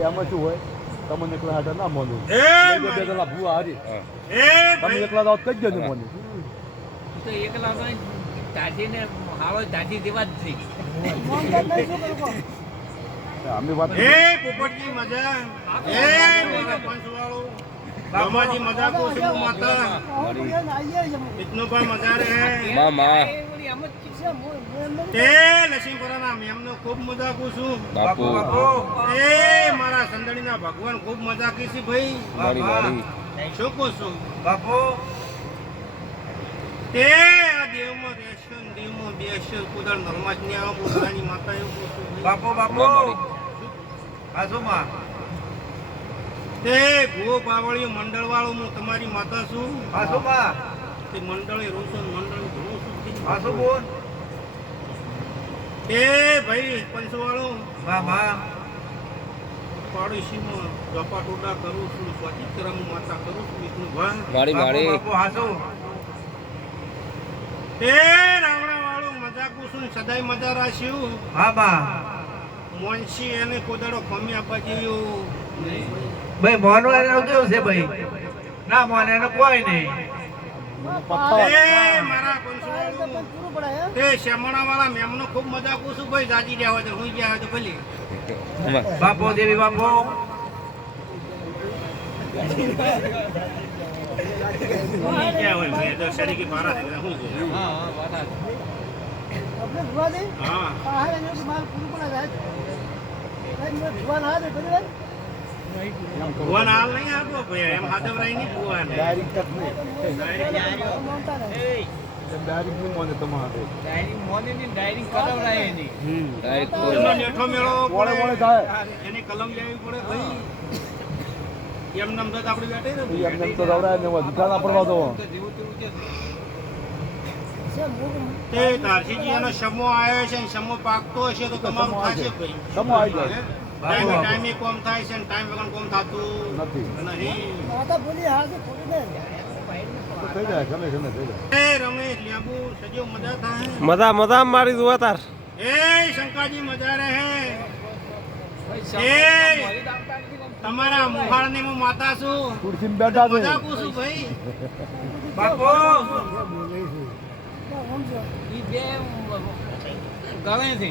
એમાં શું હોય? તમે એકલા હાટે ના મોનું બે ભૂવા હારી. તમે એકલા તો કઈ ગયો ને તો એકલા તો દાદીને હાલો દાદી દેવા જ થઈ અમે વાત એ મજા બામાજી जी मजा को માતા? माता इतनो મજા मजा रहे हैं मामा લક્ષ્મીપુરાના મેમનો ખૂબ છું. બાપુ. એ મારા સંદડીના ભગવાન ખૂબ મજા કીધી ભાઈ. મારી મારી. શું કહું છું? બાપુ. તે આ દેવમાં રહેશે દેવમાં બેસશે કુદર નર્મદની આવો પોતાની માતા એવું કહું છું. બાપુ બાપુ. તે ભૂવો બાવળીઓ મંડળ વાળો હું તમારી માતા છું હાસુમાં તે મંડળે રોશન મંડળે ઘણું સુખી હાસુ બોલ? એ ભાઈ પંચવાળો. મામા પાડોશીમાં ચોપા ટોડા કરું છું સ્વાચિત કરમ માતા કરું છું વિષ્ણુ બાપુ રાવણા વાળો મજાકું છું ને સદાય મજા રાખ્યું. મામા મોનસી એને કોદાડો ખમી આપવા જેવું ભાઈ મોનું એનો કેવું છે ભાઈ ના મોને એનો કોઈ નહીં બાપુ દેવી બાપો હું ભુવન હાલ નહીં આપો એમ હાથવરાઈ નહીં ભુવન ડાયરેક્ટ જ નહીં ડાયરેક્ટ નહીં મોને તમારે ડાયરી મોને ની ડાયરી કરાવરાય એની સમો આવ્યો છે સમો પાકતો હશે તો તમારું થશે. ભાઈ આવી જાય. ટાઈમે ટાઈમે કોમ થાય છે ટાઈમ વગર કોમ થતું નથી. મજા થાય? મજા મજા મારી દુઆ તાર એ શંકાજી મજા રહે. એ! તમારા મુહાળની હું માતા છું. ખુરશીમાં બેઠા છે. મજા પૂછું ભાઈ. બાપુ. ઈ બે ગણે છે.